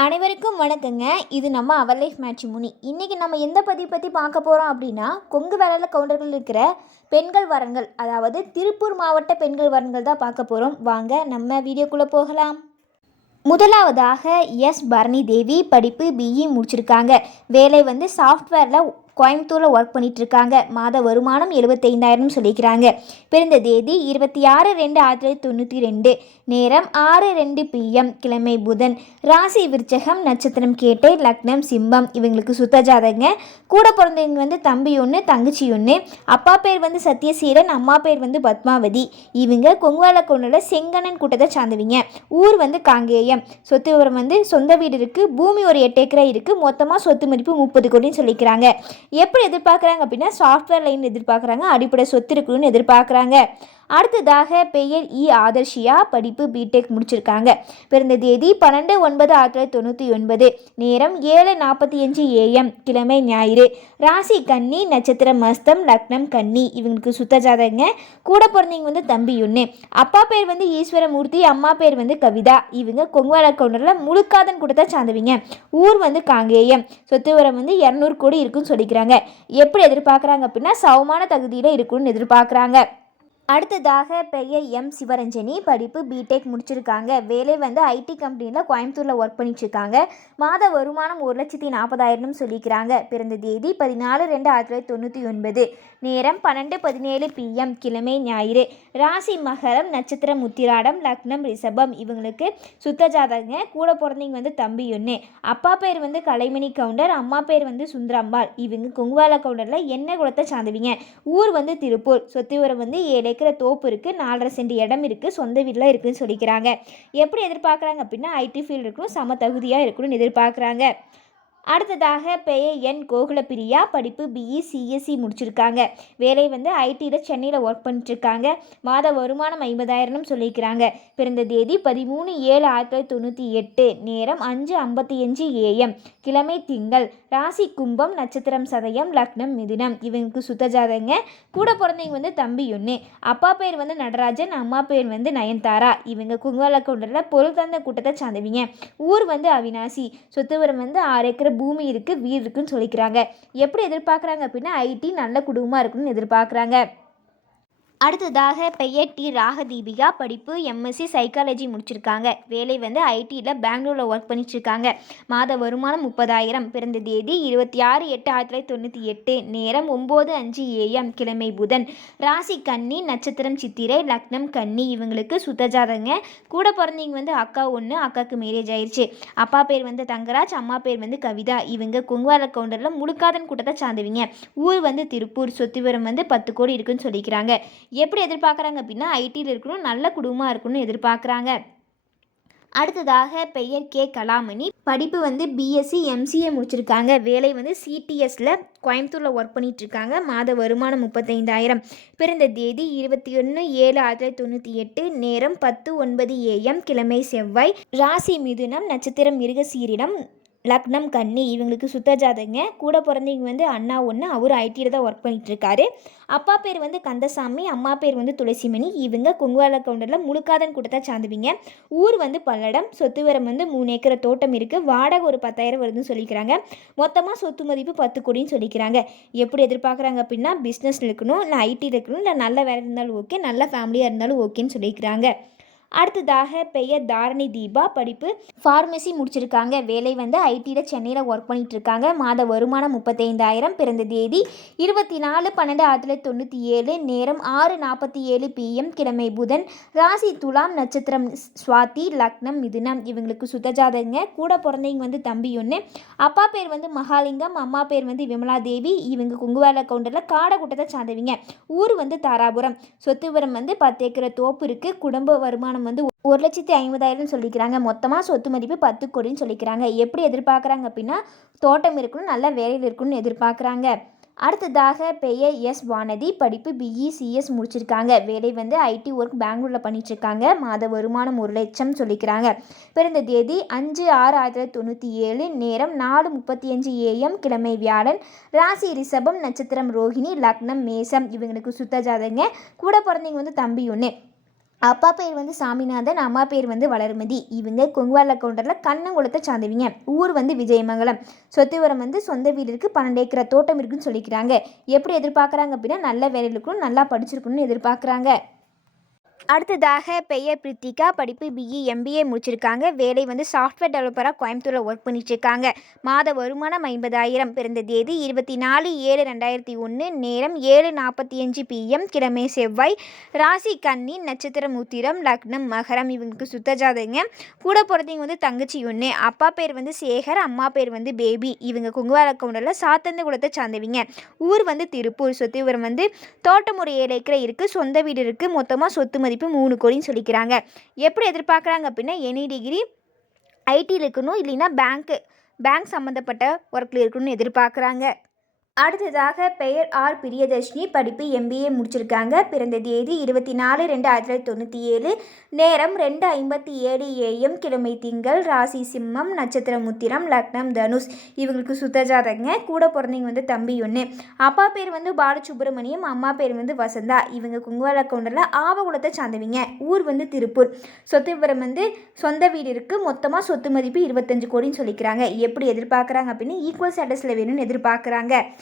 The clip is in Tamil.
அனைவருக்கும் வணக்கங்க. இது நம்ம அவர் லைஃப் முனி. இன்றைக்கி நம்ம எந்த பதிவு பற்றி பார்க்க போகிறோம் அப்படின்னா கொங்கு வேலையில் கவுண்டர்கள் இருக்கிற பெண்கள் வரன்கள் அதாவது திருப்பூர் மாவட்ட பெண்கள் வரன்கள் தான் பார்க்க போகிறோம் வாங்க நம்ம வீடியோக்குள்ளே போகலாம். முதலாவதாக எஸ் பரணி தேவி படிப்பு பிஇ முடிச்சிருக்காங்க. வேலை வந்து சாஃப்ட்வேரில் கோயம்புத்தூரில் ஒர்க் பண்ணிட்டு இருக்காங்க மாத வருமானம் எழுபத்தைந்தாயிரம் சொல்லிக்கிறாங்க. பிறந்த தேதி இருபத்தி ஆறு ரெண்டு ஆயிரத்தி தொள்ளாயிரத்தி தொண்ணூற்றி ரெண்டு. நேரம் ஆறு ரெண்டு பிஎம் கிழமை புதன். ராசி விருச்சகம் நட்சத்திரம் கேட்டை லக்னம் சிம்பம் இவங்களுக்கு சுத்த ஜாதகங்க. கூட பிறந்தவங்க வந்து தம்பி ஒன்று தங்கச்சி ஒன்று அப்பா பேர் வந்து சத்யசீலன் அம்மா பேர் வந்து பத்மாவதி. இவங்க கொங்குவால கொண்டுல செங்கனன் கூட்டத்தை சார்ந்தவங்க. ஊர் வந்து காங்கேயம். சொத்து விவரம் வந்து சொந்த வீடு இருக்குது பூமி ஒரு எட்டு ஏக்கரா இருக்குது மொத்தமாக சொத்து மதிப்பு முப்பது கோடின்னு சொல்லிக்கிறாங்க. எப்படி எதிர்பார்க்குறாங்க அப்படின்னா சாஃப்ட்வேர் லைன் எதிர்பார்க்குறாங்க அடிப்படை சொத்து இருக்கணும்னு எதிர்பார்க்குறாங்க. அடுத்ததாக பெயர் இ ஆதர்ஷியா படிப்பு பிடெக் முடிச்சிருக்காங்க. பிறந்த தேதி பன்னெண்டு ஒன்பது ஆயிரத்தி தொள்ளாயிரத்தி தொண்ணூற்றி ஒன்பது. நேரம் ஏழு நாற்பத்தி அஞ்சு ஏஎம் கிழமை ஞாயிறு. ராசி கன்னி நட்சத்திரம் மஸ்தம் லக்னம் கன்னி. இவங்களுக்கு சுத்த ஜாதகங்க. கூட பிறந்தவங்க வந்து தம்பி ஒன்று அப்பா பேர் வந்து ஈஸ்வரமூர்த்தி அம்மா பேர் வந்து கவிதா. இவங்க கொங்குவால கவுண்டரில் முழுக்காதன் கூட்டத்தை சார்ந்தவங்க. ஊர் வந்து காங்கேயம். சொத்து விவரம் வந்து இரநூறு கோடி இருக்குன்னு சொல்லிக்கிறாங்க. எப்படி எதிர்பார்க்குறாங்க அப்படின்னா சமமான தகுதியில் இருக்குன்னு எதிர்பார்க்குறாங்க. அடுத்ததாக பெயர் எம் சிவரஞ்சனி. படிப்பு பிடெக் முடிச்சிருக்காங்க. வேலை வந்து ஐடி கம்பெனியில் கோயம்புத்தூரில் ஒர்க் பண்ணிட்டுருக்காங்க. மாத வருமானம் ஒரு லட்சத்தி நாற்பதாயிரம்னு சொல்லிக்கிறாங்க. பிறந்த தேதி பதினாலு ரெண்டு ஆயிரத்தி தொள்ளாயிரத்தி தொண்ணூற்றி ஒன்பது. நேரம் பன்னெண்டு பதினேழு பிஎம் கிழமை ஞாயிறு. ராசி மகரம் நட்சத்திரம் முத்திராடம் லக்னம் ரிஷபம். இவங்களுக்கு சுத்த ஜாதகங்க. கூட பிறந்தவங்க வந்து தம்பி ஒன்று அப்பா பேர் வந்து கலைமணி கவுண்டர். அம்மா பேர் வந்து சுந்தரம்பாள். இவங்க கொங்குவால கவுண்டரில் என்ன குளத்தை சார்ந்தவங்க ஊர் வந்து திருப்பூர். சொத்து உரம் வந்து ஏழை இருக்கிற தோப்பு இருக்குது நாலரை சென்ட் இடம் இருக்குது சொந்த வீட்டில் இருக்குதுன்னு சொல்லிக்கிறாங்க. எப்படி எதிர்பார்க்குறாங்க அப்படின்னா ஐடி ஃபீல்டு இருக்கணும் சம தகுதியாக இருக்கணும்னு எதிர்பார்க்குறாங்க. அடுத்ததாக பெயர் என் கோகுலப்பிரியா படிப்பு பிஇ சிஎஸ்சி முடிச்சிருக்காங்க. வேலை வந்து ஐடியில் சென்னையில் ஒர்க் பண்ணிட்டுருக்காங்க. மாத வருமானம் ஐம்பதாயிரம் சொல்லியிருக்கிறாங்க. பிறந்த தேதி பதிமூணு ஏழு ஆயிரத்தி தொள்ளாயிரத்தி தொண்ணூற்றி எட்டு. நேரம் அஞ்சு ஐம்பத்தி அஞ்சு ஏஎம் கிழமை திங்கள். ராசி கும்பம் நட்சத்திரம் சதயம் லக்னம் மிதுனம். இவங்களுக்கு சுத்த ஜாதகங்க. கூட பிறந்தவங்க வந்து தம்பி ஒன்று அப்பா பேர் வந்து நடராஜன் அம்மா பேர் வந்து நயன்தாரா. இவங்க குங்குவால கவுண்டரில் பொருள் தந்த கூட்டத்தை சார்ந்தவங்க. ஊர் வந்து அவினாசி. சொத்துவரம் வந்து ஆறு ஏக்கர் பூமி இருக்குது வீடு இருக்குன்னு சொல்லிக்கிறாங்க. எப்படி எதிர்பார்க்குறாங்க அப்படின்னா ஐடி நல்ல குடும்பமாக இருக்கணும்னு எதிர்பார்க்குறாங்க. அடுத்ததாக பெயர் டி. ராகதீபிகா. படிப்பு எம்எஸ்சி சைக்காலஜி முடிச்சிருக்காங்க. வேலை வந்து ஐடியில் பெங்களூரில் ஒர்க் பண்ணிட்டுருக்காங்க. மாத வருமானம் முப்பதாயிரம். பிறந்த தேதி இருபத்தி ஆறு எட்டு ஆயிரத்தி தொள்ளாயிரத்தி தொண்ணூற்றி எட்டு. நேரம் ஒம்பது அஞ்சு ஏஎம் கிழமை புதன். ராசி கன்னி நட்சத்திரம் சித்திரை லக்னம் கன்னி. இவங்களுக்கு சுத்தஜாதங்க கூட பிறந்தவங்க வந்து அக்கா ஒன்று அக்காவுக்கு மேரேஜ் ஆயிடுச்சு அப்பா பேர் வந்து தங்கராஜ் அம்மா பேர் வந்து கவிதா. இவங்க குங்குவால கவுண்டரில் முழுக்காதன் கூட்டத்தை சார்ந்தவங்க. ஊர் வந்து திருப்பூர் சொத்து விவரம் வந்து பத்து கோடி இருக்குன்னு சொல்லிக்கிறாங்க. எப்படி எதிர்பார்க்குறாங்க அப்படின்னா ஐடியில் இருக்கணும் நல்ல குடும்பமாக இருக்கணும்னு எதிர்பார்க்குறாங்க. அடுத்ததாக பெயர் கே கலாமணி படிப்பு வந்து பிஎஸ்சி எம்சிஏ முடிச்சிருக்காங்க. வேலை வந்து சிடிஎஸில் கோயம்புத்தூரில் ஒர்க் பண்ணிகிட்ருக்காங்க இருக்காங்க மாத வருமானம் முப்பத்தைந்தாயிரம். பிறந்த தேதி இருபத்தி ஒன்று ஏழு ஆயிரத்தி தொள்ளாயிரத்தி தொண்ணூற்றி எட்டு. நேரம் பத்து ஒன்பது ஏஎம் கிழமை செவ்வாய். ராசி மிதுனம் நட்சத்திரம் மிருகசீரிடம் லக்னம் கன்னி இவங்களுக்கு சுத்த ஜாதகங்க கூட பிறந்தவங்க வந்து அண்ணா ஒன்று அவர் ஐடியில் தான் ஒர்க் பண்ணிகிட்ருக்காரு அப்பா பேர் வந்து கந்தசாமி அம்மா பேர் வந்து துளசிமணி. இவங்க குங்குவால கவுண்டரில் முழுக்காதன் கூட்டத்தை சார்ந்துவிங்க ஊர் வந்து பல்லடம் சொத்து வரம் வந்து மூணு ஏக்கரை தோட்டம் இருக்குது வாடகை ஒரு பத்தாயிரம் வருதுன்னு சொல்லிக்கிறாங்க. மொத்தமாக சொத்து மதிப்பு பத்து கோடின்னு சொல்லிக்கிறாங்க. எப்படி எதிர்பார்க்குறாங்க அப்படின்னா பிஸ்னஸ் இருக்கணும் இல்லை ஐடியில் இருக்கணும் இல்லை நல்ல வேலை இருந்தாலும் ஓகே நல்ல ஃபேமிலியாக இருந்தாலும் ஓகேன்னு சொல்லிக்கிறாங்க. அடுத்ததாக பெயர் தாரணி தீபா. படிப்பு ஃபார்மசி முடிச்சிருக்காங்க. வேலை வந்து ஐடியில் சென்னையில் ஒர்க் பண்ணிட்டு இருக்காங்க மாத வருமானம் முப்பத்தைந்தாயிரம். பிறந்த தேதி இருபத்தி நாலு பன்னெண்டு ஆயிரத்தி தொள்ளாயிரத்தி தொண்ணூற்றி ஏழு நேரம் ஆறு நாற்பத்தி ஏழு பிஎம் கிழமை புதன். ராசி துலாம் நட்சத்திரம். சுவாதி லக்னம் மிதுனம். இவங்களுக்கு சுத்தஜாதகங்க. கூட பிறந்தவங்க வந்து தம்பி ஒன்று அப்பா பேர் வந்து மகாலிங்கம். அம்மா பேர் வந்து விமலா தேவி. இவங்க குங்குவால கவுண்டரில் காடக்கூட்டத்தை சார்ந்தவங்க. ஊர் வந்து தாராபுரம். சொத்துபுரம் வந்து பத்து ஏக்கரை தோப்பு இருக்குது குடும்ப வருமானம் வந்து ஒரு லட்சத்தி ஐம்பதாயிரம் சொல்லிக்கிறாங்க. மொத்தமாக சொத்து மதிப்பு பத்து கோடின்னு சொல்லிக்கிறாங்க. எப்படி எதிர்பார்க்குறாங்க அப்படின்னா தோட்டம் இருக்கணும் நல்ல வேலையில் இருக்கணும்னு எதிர்பார்க்குறாங்க. அடுத்ததாக பெயர் எஸ் வானதி படிப்பு பிஇ சிஎஸ் முடிச்சிருக்காங்க. வேலை வந்து ஐடி ஒர்க் பெங்களூரில் பண்ணிட்டுருக்காங்க. மாத வருமானம் ஒரு லட்சம் சொல்லிக்கிறாங்க. பிறந்த தேதி அஞ்சு ஆறு ஆயிரத்தி தொள்ளாயிரத்தி தொண்ணூற்றி ஏழு நேரம் நாலு முப்பத்தி அஞ்சு ஏஎம் கிழமை வியாழன் ராசி ரிஷபம் நட்சத்திரம் ரோஹிணி லக்னம் மேசம் இவங்களுக்கு சுத்த ஜாதகங்க. கூட பிறந்தவங்க வந்து தம்பி ஒன்று அப்பா பேர் வந்து சாமிநாதன் அம்மா பேர் வந்து வளர்மதி. இவங்க கொங்குவாரில் கவுண்டரில் கண்ணங்குளத்தை சார்ந்தவங்க. ஊர் வந்து விஜயமங்கலம். சொத்துவரம் வந்து சொந்த வீடு இருக்குது பன்னெண்டு ஏக்கரை தோட்டம் இருக்குன்னு சொல்லிக்கிறாங்க. எப்படி எதிர்பார்க்குறாங்க அப்படின்னா நல்ல வேலை இருக்கணும் நல்லா படிச்சிருக்கணும்னு எதிர்பார்க்குறாங்க. அடுத்ததாக பெயர் பிரித்திகா படிப்பு பிஇ எம்பிஏ முடிச்சிருக்காங்க. வேலை வந்து சாஃப்ட்வேர் டெவலப்பராக கோயம்புத்தூரில் ஒர்க் பண்ணிட்டுருக்காங்க. மாத வருமானம் ஐம்பதாயிரம். பிறந்த தேதி இருபத்தி நாலு ஏழு ரெண்டாயிரத்தி ஒன்று நேரம் ஏழு நாற்பத்தி அஞ்சு பிஎம் கிழமை செவ்வாய். ராசி கன்னி நட்சத்திரம் உத்திரம் லக்னம் மகரம் இவங்களுக்கு சுத்தஜாதங்க கூட பிறந்தவங்க வந்து தங்கச்சி ஒன்று அப்பா பேர் வந்து சேகர் அம்மா பேர் வந்து பேபி. இவங்க குங்குவால கவுண்டரில் சாத்தந்த குலத்தை சார்ந்தவங்க. ஊர் வந்து திருப்பூர். சொத்து இவர் வந்து தோட்டமுறை ஏழைக்கிற ஏழு ஏக்கரை இருக்குது சொந்த வீடு இருக்குது மொத்தமாக சொத்து மதிப்பு மூணு கோடின்னு சொல்லிக்கிறாங்க. எப்படி எதிர்பார்க்குறாங்க அப்படின்னா எனி டிகிரி ஐடியில் இருக்கணும் இல்லைன்னா பேங்க்கு பேங்க் சம்மந்தப்பட்ட ஒர்க்கில் இருக்கணும்னு எதிர்பார்க்குறாங்க. அடுத்ததாக பெயர் ஆர் பிரியதர்ஷினி படிப்பு எம்பிஏ முடிச்சிருக்காங்க. பிறந்த தேதி இருபத்தி நாலு ரெண்டு ஆயிரத்தி தொள்ளாயிரத்தி தொண்ணூற்றி ஏழு. நேரம் ரெண்டு ஐம்பத்தி ஏழு ஏஎம் கிழமை திங்கள். ராசி சிம்மம் நட்சத்திரம் முத்திரம் லக்னம் தனுஷ். இவங்களுக்கு சுத்தஜாதகங்க கூட பிறந்தவங்க வந்து தம்பி ஒன்று அப்பா பேர் வந்து பாலசுப்ரமணியம் அம்மா பேர் வந்து வசந்தா. இவங்க குங்குவால கவுண்டரில் ஆவகுலத்தை சார்ந்தவங்க. ஊர் வந்து திருப்பூர். சொத்து விவரம் வந்து சொந்த வீடு இருக்குது மொத்தமாக சொத்து மதிப்பு இருபத்தஞ்சு கோடின்னு சொல்லிக்கிறாங்க. எப்படி எதிர்பார்க்குறாங்க அப்படின்னு ஈக்குவல் ஸ்டேட்டஸில் வேணும்னு எதிர்பார்க்குறாங்க.